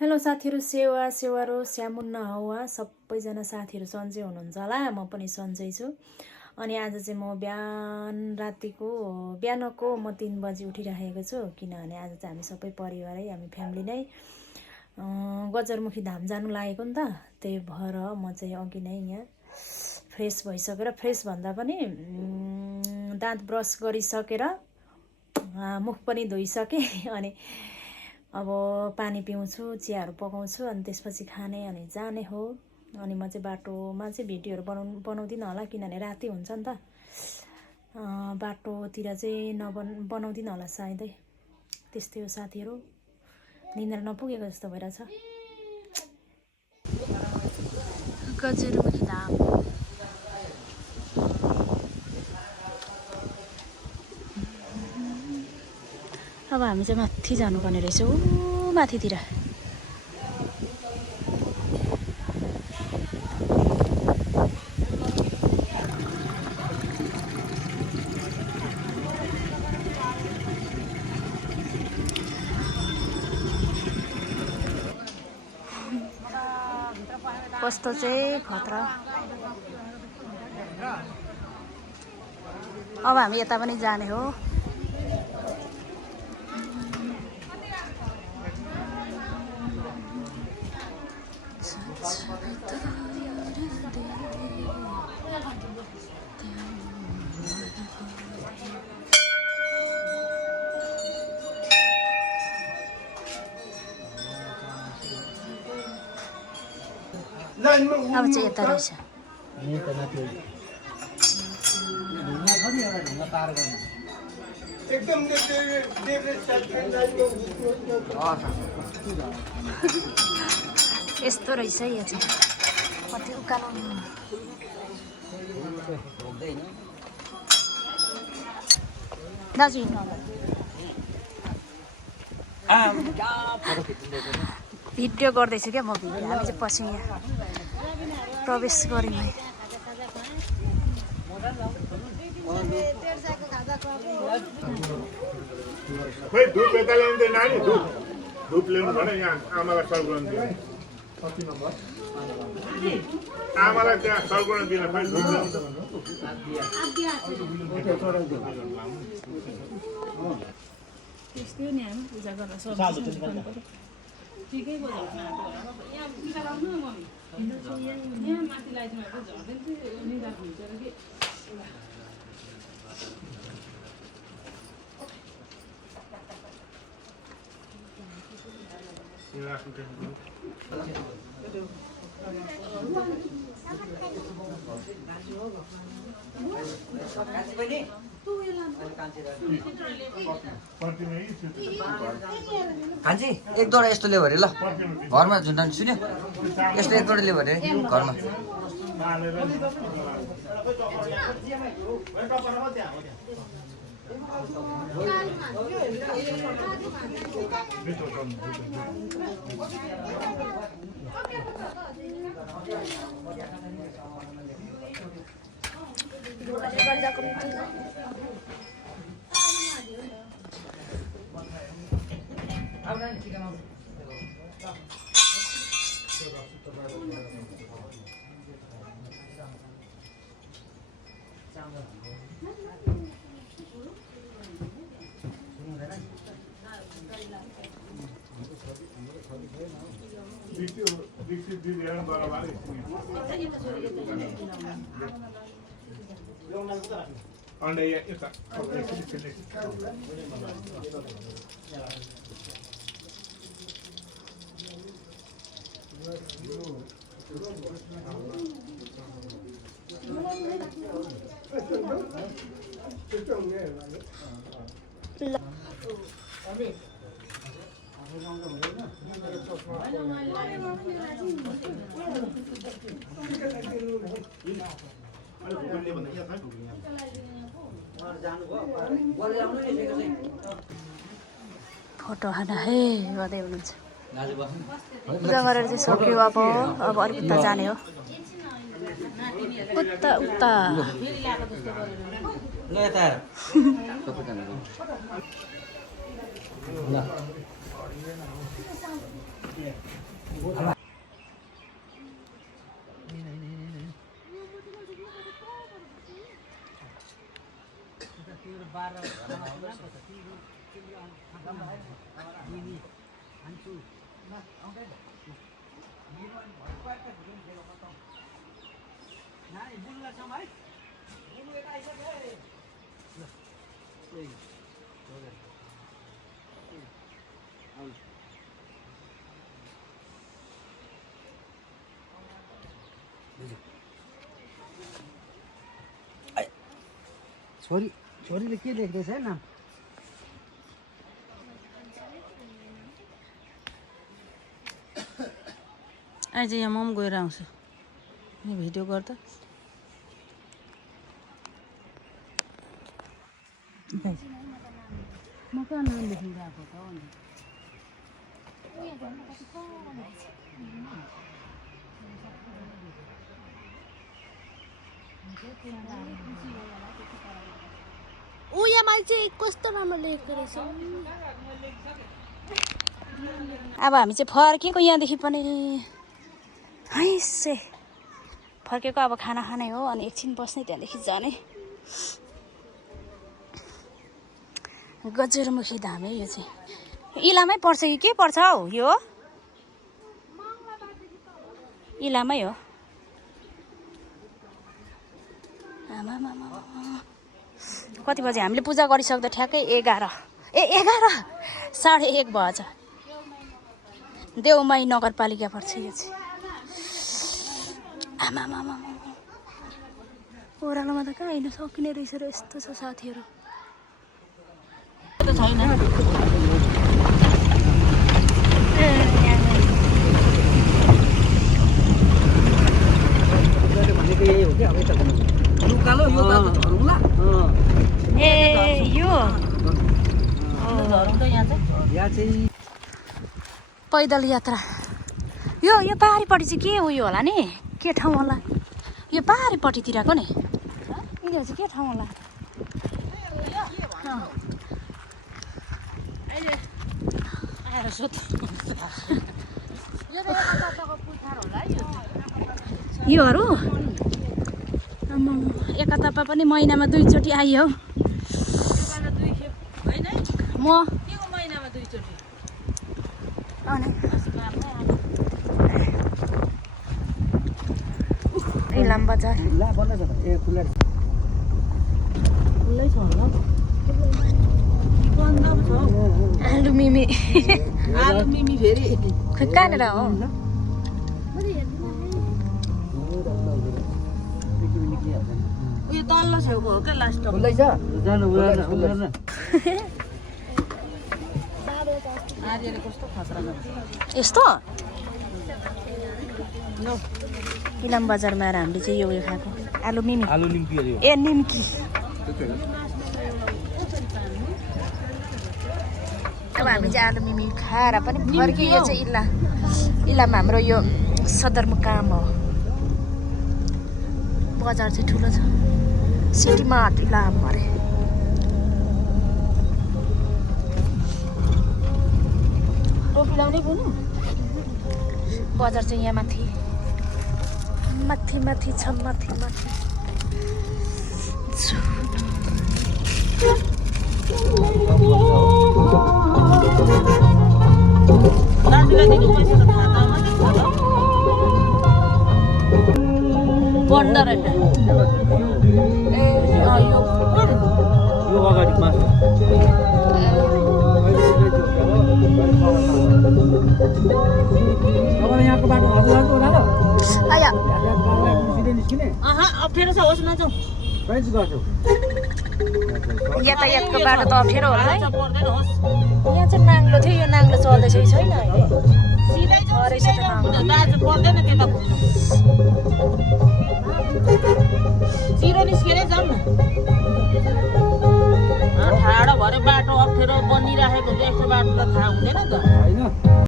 Hello साथीहरू, सेवा सेवारो स्यामुन्ना हवा सबैजना साथीहरू सन्चै हुनुहुन्छ होला। म पनि सन्चै छु। अनि आज चाहिँ म बिहानको म 3 बजी उठिराखेको छु, किनभने आज चाहिँ हामी सबै परिवारै हामी फ्यामिली नै गजरमुखी धाम जानु लागेको नि त। त्यही भएर म चाहिँ अघि नै यहाँ फ्रेस भइसकेर, फ्रेस भन्दा पनि दाँत ब्रस गरिसकेर मुख पनि धोइसकेँ। अनि अब पानी पिउँछु, चियाहरू पकाउँछु, अनि त्यसपछि खाने अनि जाने हो। अनि म चाहिँ बाटोमा चाहिँ भिडियोहरू बनाउँदिनँ होला, किनभने राति हुन्छ नि त। बाटोतिर चाहिँ बनाउँदिनँ होला सायदै। त्यस्तै हो साथीहरू, निन्द्रा नपुगेको जस्तो भइरहेछ। गजरमुखी धाम अब हामी चाहिँ माथि जानुपर्ने रहेछ, ऊ माथितिर। कस्तो चाहिँ खतरा। अब हामी यता पनि जाने हो। अब चाहिँ यता रहेछ। यस्तो रहेछ यो चाहिँ, कति उकालो। दाजु भिडियो गर्दैछु क्या म। हामी चाहिँ पछि यहाँ प्रवेश गऱ्यौँ। खोइ धुप यता ल्याउँदै नानी, धुप ल्याउनु भने यहाँ आमालाई सर्कुलन दिने। कति नम्बर आमालाई त्यहाँ सर्कुलन दिन खोइ धुप ल्याउँछ। त्यस्तै नि हामी पूजा गरेर सब ठिकैको झर्ना यहाँ टिका लाउनु न मम्मी। यहाँ माथि लाइदिनु भएको झर्दैन थियो, निदा हुन्छ र के। कान्छी एक दुईवटा यस्तो ल्यायो अरे ल, घरमा झुन्डान सुन्यो, यस्तो एक दुईवटा ल्यायो अरे घरमा। फोटो खाना है गर्दै हुनुहुन्छ। पूजा गरेर चाहिँ सक्यो। अब अलिक उता जाने हो। उता उता छोरीले के लेख्दैछ नाम आज यहाँ म पनि गएर आउँछु यहाँ भिडियो गर्दा म कहाँ नाम लेख्नु गएको त उयामा चाहिँ कस्तो राम्रो लेखेको रहेछ अब हामी चाहिँ फर्केको यहाँदेखि पनि हैसे फर्केको अब खाना खानै हो अनि एकछिन बस्ने त्यहाँदेखि जाने गजरमुखी धाम है यो चाहिँ इलामै पर्छ कि के पर्छ हौ यो इलामै हो कति बजे हामीले पूजा गरिसक्दा ठ्याक्कै 11 11:30 भएछ देउमाई नगरपालिका पर्छ यो चाहिँ आमामामा ओह्रालोमा त कहाँ हिँड्न सकिने रहेछ र यस्तो छ साथीहरू ए यो पैदल यात्रा यो पहाडीपट्टि चाहिँ के उयो होला नि के ठाउँ होला यो पहाडीपट्टितिरको नि यिनीहरू चाहिँ के ठाउँ होला योहरू एकतापा पनि महिनामा 2 चोटि आइयो म महिनामा 2 चोटि इलाम बजार आलु मिमी फेरि खोइ कहाँनिर हो उयो तल्लो छेउको हो क्या लास्ट कस्तो खतरा यस्तो इलाम बजारमा आएर हामीले चाहिँ यो खाएको आलु मिमी ए निम्की अब हामी चाहिँ आलु मिमी खाएर पनि फर्कियो यो चाहिँ इलाममा हाम्रो यो सदरमुकाम हो बजार चाहिँ ठुलो छ सिटीमा इलाम अरे टोपी लाउनै पनि बजार चाहिँ यहाँ माथि छ माथि बन्द रहेछ ए यो अगाडिमा यहाँको बाटो हजुर ओह्रालो आया अप्ठ्यारो छ होस् नजाउँ यातायातको बाटो त अप्ठ्यारो होला है पर्दैन होस् यहाँ चाहिँ नाङ्लो थियो यो नाङ्लो चल्दैछ कि छैन अहिले सिधै दाजु पर्दैन त्यता